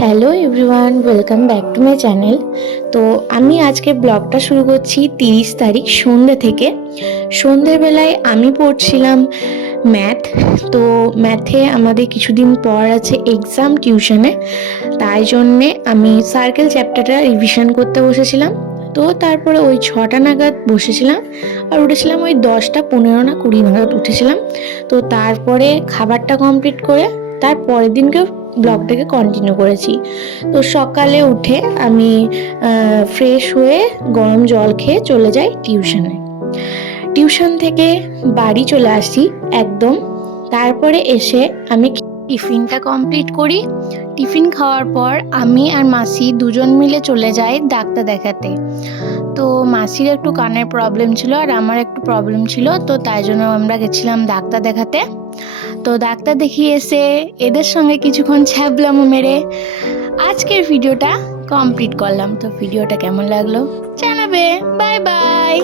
Hello everyone, welcome back to my channel. তো আমি আজকে ব্লগটা শুরু করছি 30 তারিখ সন্ধ্যে থেকে। সন্ধ্যেবেলায় আমি পড়ছিলাম ম্যাথ। তো ম্যাথে আমাদের কিছুদিন পর আছে এক্সাম টিউশনে, তাই জন্যে আমি সার্কেল চ্যাপ্টারটা রিভিশন করতে বসেছিলাম। তো তারপরে ওই 6টা নাগাদ বসেছিলাম আর উঠেছিলাম ওই 10টা 15 না 20 নাগাদ উঠেছিলাম। তো তারপরে খাবারটা কমপ্লিট করে তার পরের দিনকে ব্লগটাকে কন্টিনিউ করেছি। তো সকালে উঠে আমি ফ্রেশ হয়ে গরম জল খেয়ে চলে যাই টিউশনে। টিউশন থেকে বাড়ি চলে আসি একদম। তারপরে এসে আমি টিফিনটা কমপ্লিট করি। টিফিন খাওয়ার পর আমি আর মাসি দুজন মিলে চলে যাই ডাক্তার দেখাতে। তো মাসির একটু কানের প্রবলেম ছিল আর আমার একটু প্রবলেম ছিল, তো তাই জন্য আমরা গেছিলাম ডাক্তার দেখাতে। তো ডাক্তার দেখিয়ে এসে এদের সঙ্গে কিছুক্ষণ ছ্যাবলামো মেরে আজকের ভিডিওটা কমপ্লিট করলাম। তো ভিডিওটা কেমন লাগলো জানাবে। Bye bye.